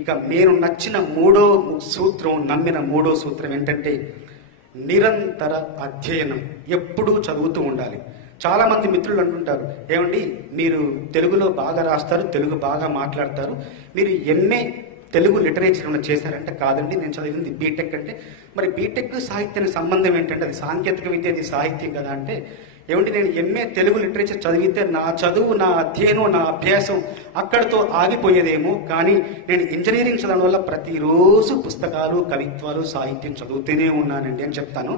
ఇక మీరు నచ్చిన నమ్మిన మూడో సూత్రం ఏంటంటే నిరంతర అధ్యయనం. ఎప్పుడూ చదువుతూ ఉండాలి. చాలామంది మిత్రులు అంటుంటారు, ఏమండి మీరు తెలుగులో బాగా రాస్తారు, తెలుగు బాగా మాట్లాడతారు, మీరు ఎంఏ తెలుగు లిటరేచర్ ఏమైనా చేశారంటే కాదండి, నేను చదివింది బీటెక్. అంటే మరి బీటెక్ సాహిత్యానికి సంబంధం ఏంటంటే అది సాంకేతిక విద్య, అది సాహిత్యం కదా అంటే, ఏమంటే నేను ఎంఏ తెలుగు లిటరేచర్ చదివితే నా చదువు, నా అధ్యయనం, నా అభ్యాసం అక్కడితో ఆగిపోయేదేమో, కానీ నేను ఇంజనీరింగ్ చదవడం వల్ల ప్రతిరోజు పుస్తకాలు, కవిత్వాలు, సాహిత్యం చదువుతూనే ఉన్నానండి అని చెప్తాను.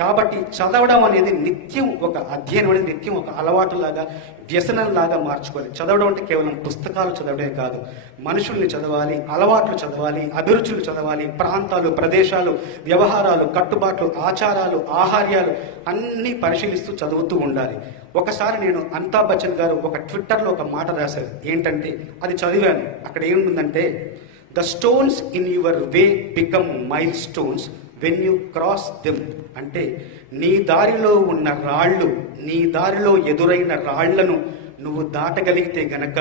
కాబట్టి చదవడం అనేది నిత్యం ఒక అధ్యయనం అనేది నిత్యం ఒక అలవాటులాగా, వ్యసనంలాగా మార్చుకోవాలి. చదవడం అంటే కేవలం పుస్తకాలు చదవడమే కాదు, మనుషుల్ని చదవాలి, అలవాట్లు చదవాలి, అభిరుచులు చదవాలి, ప్రాంతాలు, ప్రదేశాలు, వ్యవహారాలు, కట్టుబాట్లు, ఆచారాలు, ఆహార్యాలు అన్నీ పరిశీలిస్తూ చదువుతూ ఉండాలి. ఒకసారి నేను అమితాబ్ బచ్చన్ గారు ఒక ట్విట్టర్లో ఒక మాట రాశారు. ఏంటంటే అది చదివాను. అక్కడ ఏముందంటే, the stones in your way become mile stones when you cross them. అంటే నీ దారిలో ఉన్న రాళ్ళు, నీ దారిలో ఎదురైన రాళ్లను నువ్వు దాటగలిగితే గనక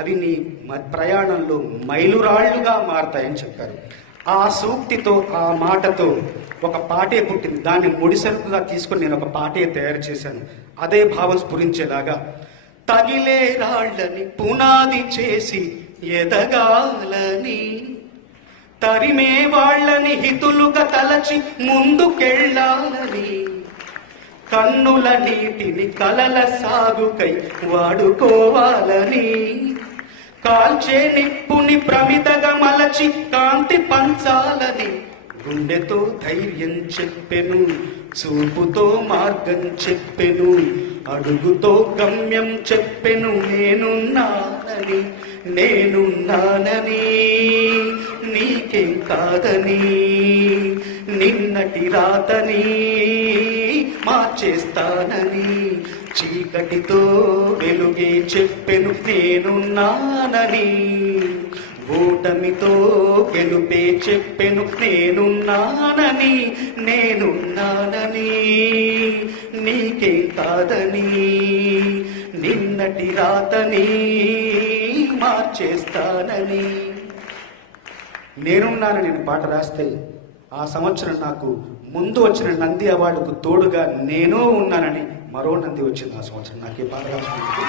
అవి నీ ప్రయాణంలో మైలురాళ్లుగా మారతాయని చెప్పారు. ఆ సూక్తితో, ఆ మాటతో ఒక పాటే పుట్టింది. దాన్ని ముడిసరుకుగా తీసుకొని నేను ఒక పాటే తయారు చేశాను. అదే భావం స్ఫురించేలాగా, తగిలే రాళ్ళని పునాది చేసి ఎదగాలని, తరిమే వాళ్ళని హితులుగా తలచి ముందుకెళ్ళాలని, కన్నుల నీటిని కలల సాగుకై వాడుకోవాలని, కాల్చే నిప్పుని ప్రమిదగా మలచి కాంతి పంచాలని, గుండెతో ధైర్యం చెప్పెను, చూపుతో మార్గం చెప్పెను, అడుగుతో గమ్యం చెప్పెను, నేనున్నానని నీకేం కాదని, నిన్నటి రాతని మార్చేస్తానని, చీకటితో వెలుగే చెప్పెను నేనున్నానని, ఓటమితో గెలుపే చెప్పెను నేనున్నానని, నీకేం కాదని, నిన్నటి రాతని మార్చేస్తానని. నేనున్నానని నేను పాట రాస్తే ఆ సంవత్సరం నాకు ముందు వచ్చిన నంది అవార్డుకు తోడుగా నేను ఉన్నానని మరో నంది వచ్చింది ఆ సంవత్సరం నాకు ఈ పాట రాసినందుకు.